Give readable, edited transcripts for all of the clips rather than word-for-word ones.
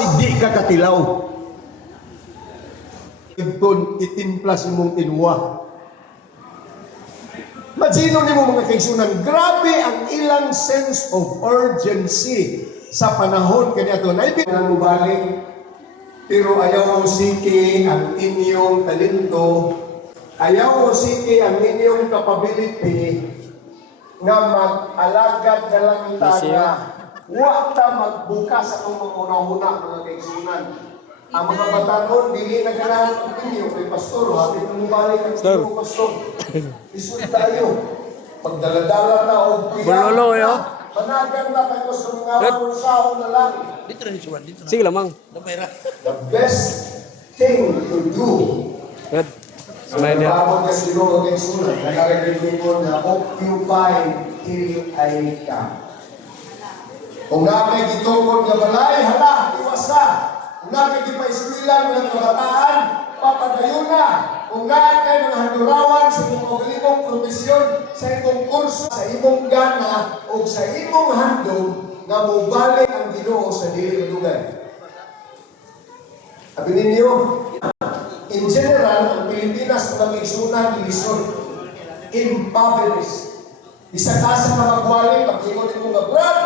Hindi ka katilaw. Kung itimpla si mong inuwa. Magsino ni mo mga kaigsunan, grabe ang ilang sense of urgency sa panahon kanya ito. Naibig na mubalik, pero ayaw mo siki ang inyong talento, ayaw mo siki ang inyong capability nga mag-alagad na lang taga, huwag ta magbukas atong mga una-una mga kaigsunan. Ang mga batanon, dili na ganahan ang inyo kay pastor, hapit mo balik ang inyo pastor. Isun tayo. Magdaladala na o piyak na. Managan na kayo sa mga manusaw na lang. Dito rin siya, dito na. Sige lamang. The best thing to do. Good. Ang babag na silo ng sulat, nakaragin ko na occupy till I come. Kung nga may gitungkod na balay, hala, iwas na. Kung nga may gipaiswilan ng kabataan, papadayon na. Kung nga kayo mga handurawan sa imong profesyon, sa imong kurso, sa imong gana, o sa imong handog, nga mubalik ang Ginoo sa dili nga lugar. Sabi ninyo, in general, ang Pilipinas na mag-igsunan, Luzon, impoverished. Isa kasa na magwali, pag-ingon mo nga, Brad,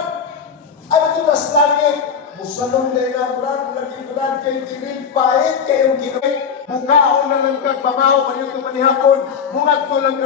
ano ito nas langit? Musanong na na, Brad, kayo tinig, pahit kayong ginawin. Bukaon na lang kagpamaw, kayo ito manihapon, mungat mo lang